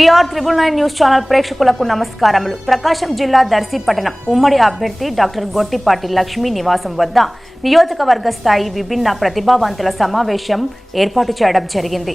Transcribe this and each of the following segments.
We are 999 news channel ప్రేక్షకులకు నమస్కారములు. ప్రకాశం జిల్లా దర్శి పట్టణం ఉమ్మడి అభ్యర్థి డాక్టర్ గొట్టిపాటి లక్ష్మి నివాసం వద్ద నియోజకవర్గ స్థాయి విభిన్న ప్రతిభావంతుల సమావేశం ఏర్పాటు చేయడం జరిగింది.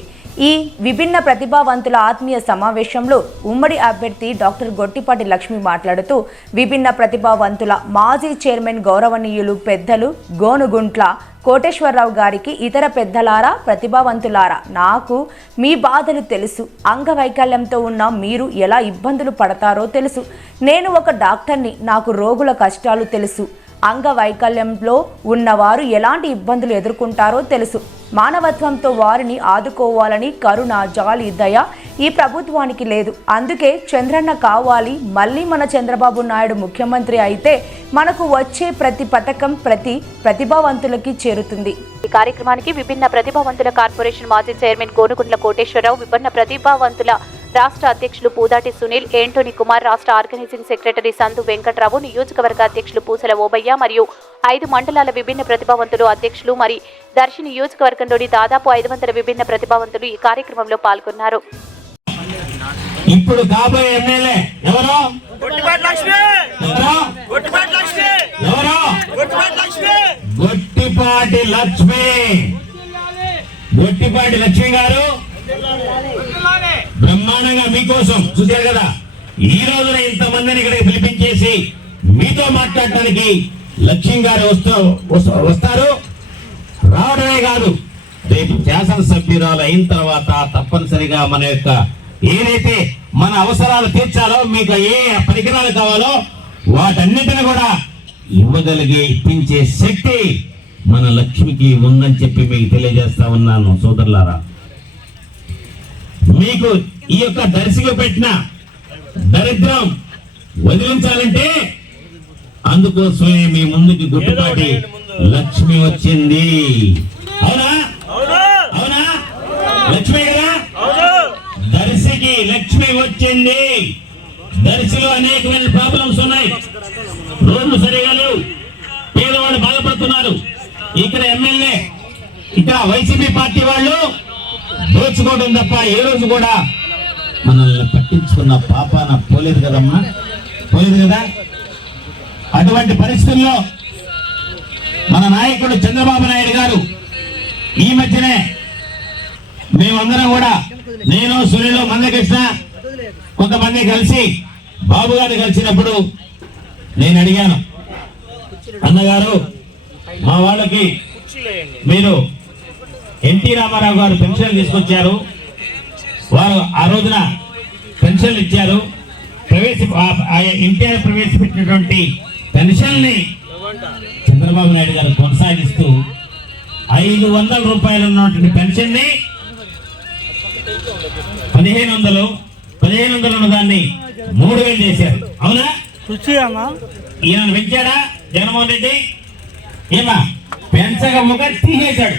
ఈ విభిన్న ప్రతిభావంతుల ఆత్మీయ సమావేశంలో ఉమ్మడి అభ్యర్థి డాక్టర్ గొట్టిపాటి లక్ష్మి మాట్లాడుతూ విభిన్న ప్రతిభావంతుల మాజీ చైర్మన్ గౌరవనీయులు పెద్దలు గోనుగుంట్ల కోటేశ్వరరావు గారికి, ఇతర పెద్దలారా ప్రతిభావంతులారా, నాకు మీ బాధలు తెలుసు, అంగవైకల్యంతో ఉన్న మీరు ఎలా ఇబ్బందులు పడతారో తెలుసు. నేను ఒక డాక్టర్ని, నాకు రోగుల కష్టాలు తెలుసు. అంగవైకల్యంలో ఉన్నవారు ఎలాంటి ఇబ్బందులు ఎదుర్కొంటారో తెలుసు. మానవత్వంతో వారిని ఆదుకోవాలని కరుణ, జాలి, దయ ఈ ప్రభుత్వానికి లేదు. అందుకే చంద్రన్న కావాలి. మళ్ళీ మన చంద్రబాబు నాయుడు ముఖ్యమంత్రి అయితే మనకు వచ్చే ప్రతి పథకం ప్రతి ప్రతిభావంతులకి చేరుతుంది. ఈ కార్యక్రమానికి విభిన్న ప్రతిభావంతుల కార్పొరేషన్ మాజీ చైర్మన్ గోనుగుంట్ల కోటేశ్వరరావు, విభిన్న ప్రతిభావంతుల రాష్ట్ర అధ్యక్షులు పూదాటి సునీల్, ఏంటోని కుమార్, రాష్ట్ర ఆర్గనైజింగ్ సెక్రటరీ సందు వెంకట్రావు, నియోజకవర్గ అధ్యక్షులు పూసల ఓబయ్య మరియు 5 మండలాల విభిన్న ప్రతిభావంతులు అధ్యక్షులు మరి దర్శి నియోజకవర్గంలోని దాదాపు 500 విభిన్న ప్రతిభావంతులు ఈ కార్యక్రమంలో పాల్గొన్నారు. ఇప్పుడు కాబోయే ఎమ్మెల్యే ఎవరో గొట్టిపాటి లక్ష్మి గారు బ్రహ్మాండంగా మీకోసం చూశారు కదా. ఈ రోజున ఇంతమందిని ఇక్కడ పిలిపించేసి మీతో మాట్లాడటానికి లక్ష్మి గారు వస్తారు. రావడమే కాదు, రేపు శాసనసభ్యురాలు అయిన తర్వాత తప్పనిసరిగా మన యొక్క ఏదైతే మన అవసరాలు తీర్చాలో, మీకు ఏ పరికరాలు కావాలో వాటన్నిటిని కూడా ఇప్పించే శక్తి మన లక్ష్మికి ఉందని చెప్పి మీకు తెలియజేస్తా ఉన్నాను. సోదరులారా, మీకు ఈ యొక్క దర్శికి పెట్టిన దరిద్రం వదిలించాలంటే అందుకోసమే మీ ముందుకి గొట్టిపాటి లక్ష్మి వచ్చింది. అవునా అవునా లక్ష్మి కదా, దర్శికి లక్ష్మి వచ్చింది. దర్శిలో అనేకమైన ప్రాబ్లమ్స్ ఉన్నాయి. రోడ్లు సరిగా లేవు, పేదవాళ్ళు బాధపడుతున్నారు. ఇక్కడ ఎమ్మెల్యే, ఇక్కడ వైసీపీ పార్టీ వాళ్ళు దోచుకోవడం తప్ప ఏ రోజు కూడా మనల్ని పట్టించుకున్న పాపాన పోలేదు కదమ్మా, పోలేదు కదా. అటువంటి పరిస్థితుల్లో మన నాయకుడు చంద్రబాబు నాయుడు గారు ఈ మధ్యనే మేమందరం కూడా, నేను సునీల్ మందకృష్ణ కొంతమంది కలిసి బాబు గారు కలిసినప్పుడు నేను అడిగాను, అన్నగారు మా వాళ్ళకి మీరు ఎన్టీ రామారావు గారు పెన్షన్ తీసుకొచ్చారు, వారు ఆ రోజున పెన్షన్లు ఇచ్చారు. ఎన్టీఆర్ ప్రవేశపెట్టినటువంటి పెన్షన్ని చంద్రబాబు నాయుడు గారు కొనసాగిస్తూ 500 రూపాయలు ఉన్నటువంటి పెన్షన్ ని 1500 ఉన్న దాన్ని 3000 చేశారు. అవునా? ఈయన పెంచాడా జగన్మోహన్ రెడ్డి? ఏమా పెంచక ముఖ తీసేశాడు.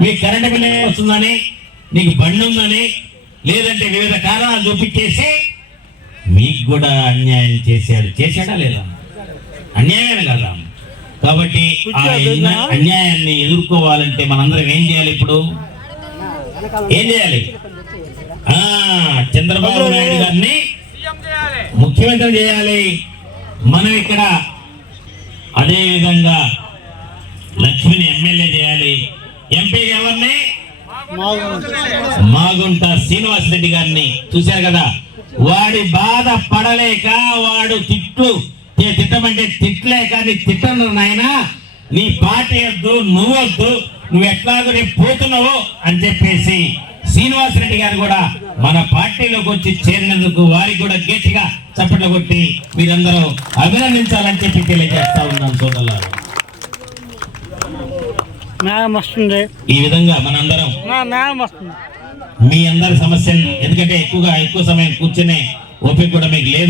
మీకు కరెంటు బిల్లు వస్తుందని, నీకు బండి ఉందని, లేదంటే వివిధ కారణాలు చూపించేసి మీకు కూడా అన్యాయం చేశాడా లేదా? అన్యాయమే కదా. కాబట్టి ఆ అన్యాయాన్ని ఎదుర్కోవాలంటే మనందరం ఏం చేయాలి? ఇప్పుడు ఏం చేయాలి? చంద్రబాబు నాయుడు గారిని ముఖ్యమంత్రి చేయాలి. మనం ఇక్కడ అదే విధంగా లక్ష్మిని ఎమ్మెల్యే చేయాలి. ఎంపీ ఎవరిని? మాగుంట శ్రీనివాస్ రెడ్డి గారిని చూశారు కదా. వాడి బాధ పడలేక వాడు తిట్టమంటే తిట్టలేక, నీ తిట్టను నాయనా, నీ పార్టీ వద్దు, నువ్వొద్దు, నువ్వు ఎట్లాగో రేపు పోతున్నావు అని చెప్పేసి శ్రీనివాస్ రెడ్డి గారు కూడా మన పార్టీలోకి వచ్చి చేరినందుకు వారికి కూడా గట్టిగా చప్పట్లు కొట్టి మీరందరూ అభినందించాలని చెప్పి తెలియజేస్తా ఉన్నాం. సోదరులారా, ఈ విధంగా మనందరం మీ అందరి సమస్యలు, ఎందుకంటే ఎక్కువ సమయం కూర్చునే ఓపిక కూడా మీకు లేదు.